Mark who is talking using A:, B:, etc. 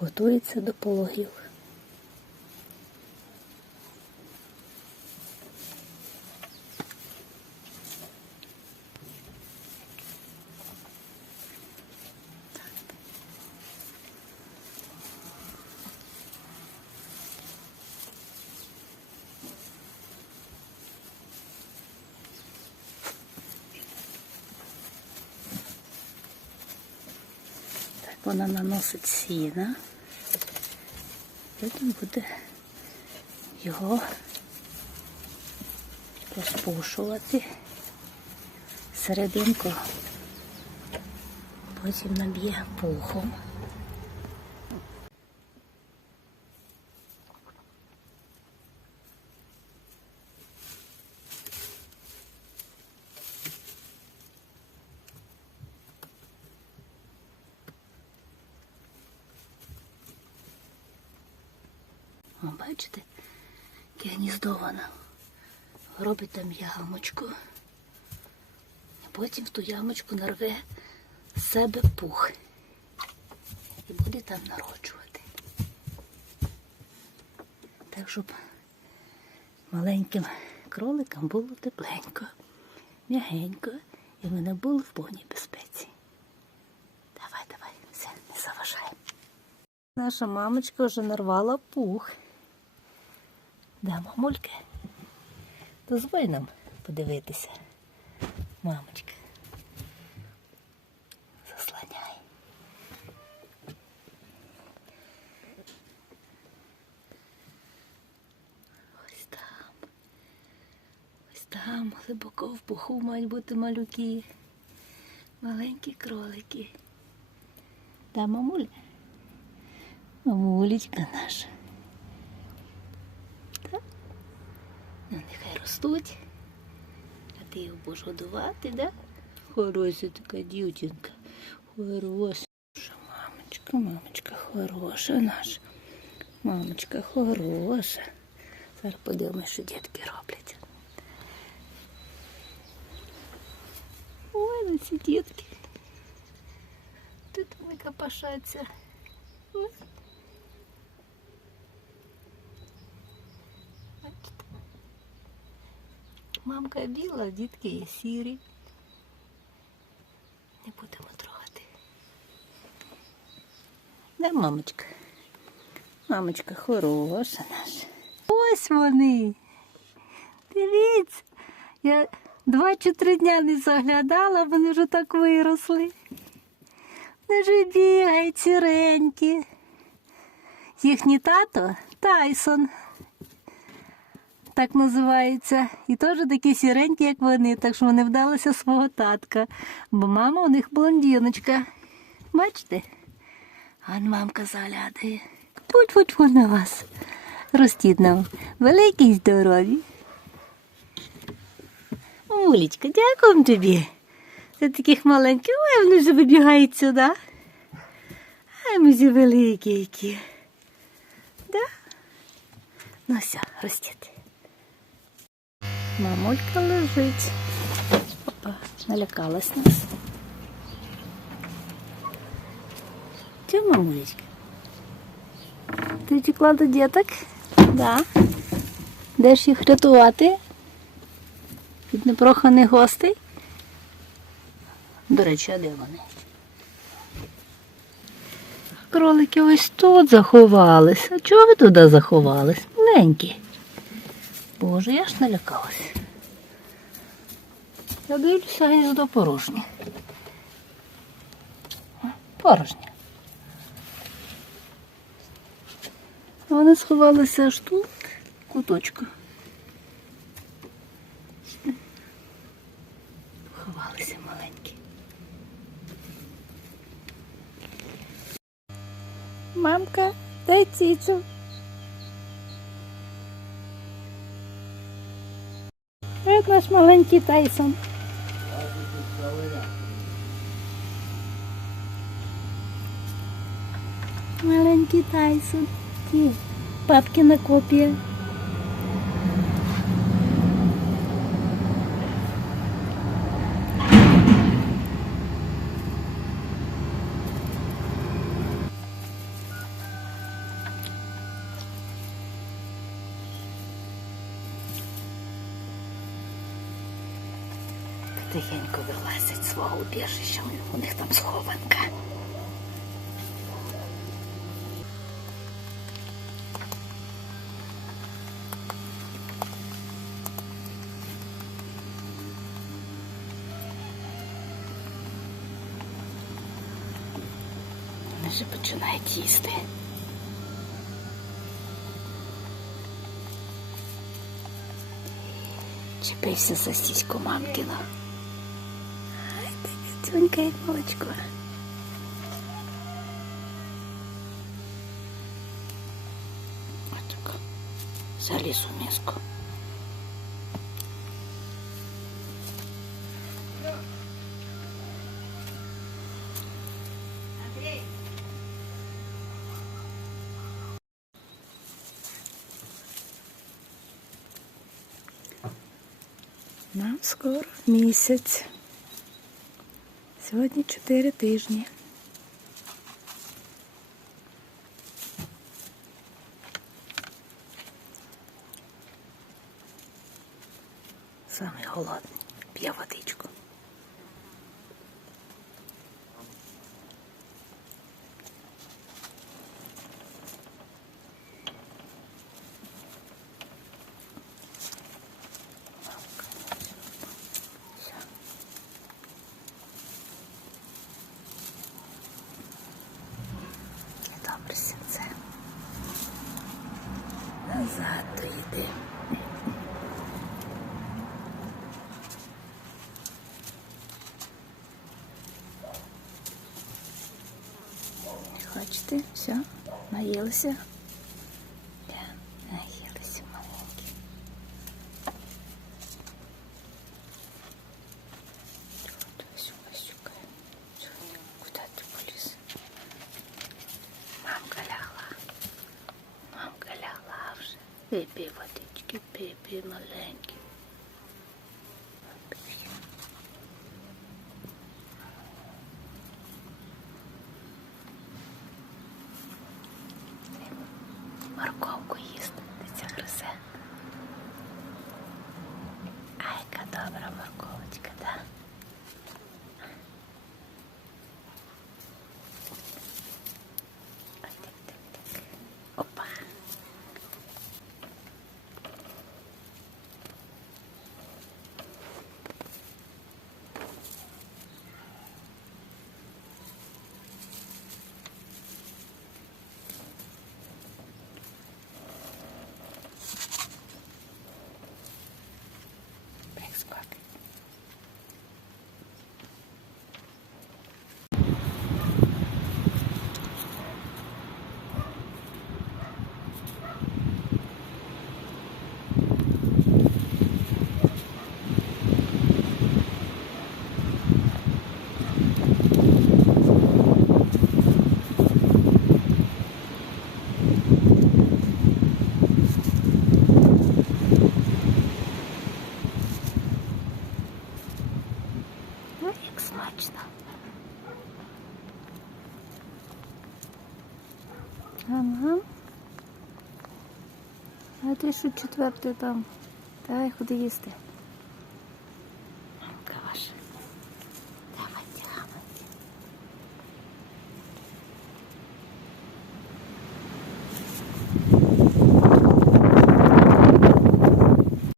A: готується до пологів. Вона наносить сіна. Потім буде його розпушувати серединку. Потім наб'є пухом. О, бачите, яке гніздо. Робить там ямочку. А потім в ту ямочку нарве себе пух. І буде там народжувати. Так, щоб маленьким кроликам було тепленько, м'ягенько, і не були в повній безпеці. Давай, давай, все, не заважай. Наша мамочка вже нарвала пух. Да, мамулька. Дозволь нам подивитися. Мамочка. Заслоняй. Ось там. Ось там, глибоко в пуху мають бути малюки. Маленькі кролики. Да, мамуля? Мамулечка наша. Так? Ну, нехай ростуть. А ти їх будеш годувати, да? Хороша така дівчинка. Хороша. Мамочка, мамочка хороша наша. Мамочка хороша. Зараз подивимось, що дітки роблять. Ой, ну ці дітки. Тут ми копошаться. Ой. Бачите? Мамка біла, дітки є сірі. Не будемо трогати. Да, мамочка. Мамочка хороша наша. Ось вони. Дивіться. Я два чи три дня не заглядала, вони вже так виросли. Вони вже бігають сіренькі. Їхній тато Тайсон. Так називається. І теж такі сіренькі, як вони, так що вони вдалися свого татка. Бо мама у них блондиночка. Бачите? А мамка заглядає. Тьфу-тьфу-тьфу на вас. Ростіть нам. Великі й здорові. Мулечка, дякуємо тобі. Ти таких маленьких, ой, вони вже вибігають сюди. Ай, всі великі які. Да? Ну все, ростіть. Мамулька лежить. Опа, налякалась нас. Чого, мамулечка? Ти втекла до діток? Да. Де ж їх рятувати? Від непроханих гостей? До речі, а де вони? Кролики ось тут заховались. А чого ви туди заховались? Маленькі. Боже, я ж налякалась. Я дивлюся гніздо порожнє. Порожнє. Вони сховалися аж тут, в куточку. Ховалися маленькі. Мамка, дай цицю. Це наш маленький Тайсон. маленький маленькі тайсонки, папкина копія. Тихенько вилазить свого убіжища, у них там схованка. Вже починають їсти. Чепився за сіську мамкіну. Цюнька, як молочко. Заліз у миску. Нам скоро місяць. Сьогодні чотири тижні. Самий голодний. П'є водичку. Все. І добре сінце. Назад то Бачите? Все, наїлися? bebê, vou ter que beber, moleque. Ну, як смачно. Ага. А ти що четвертий там? Давай ходи їсти.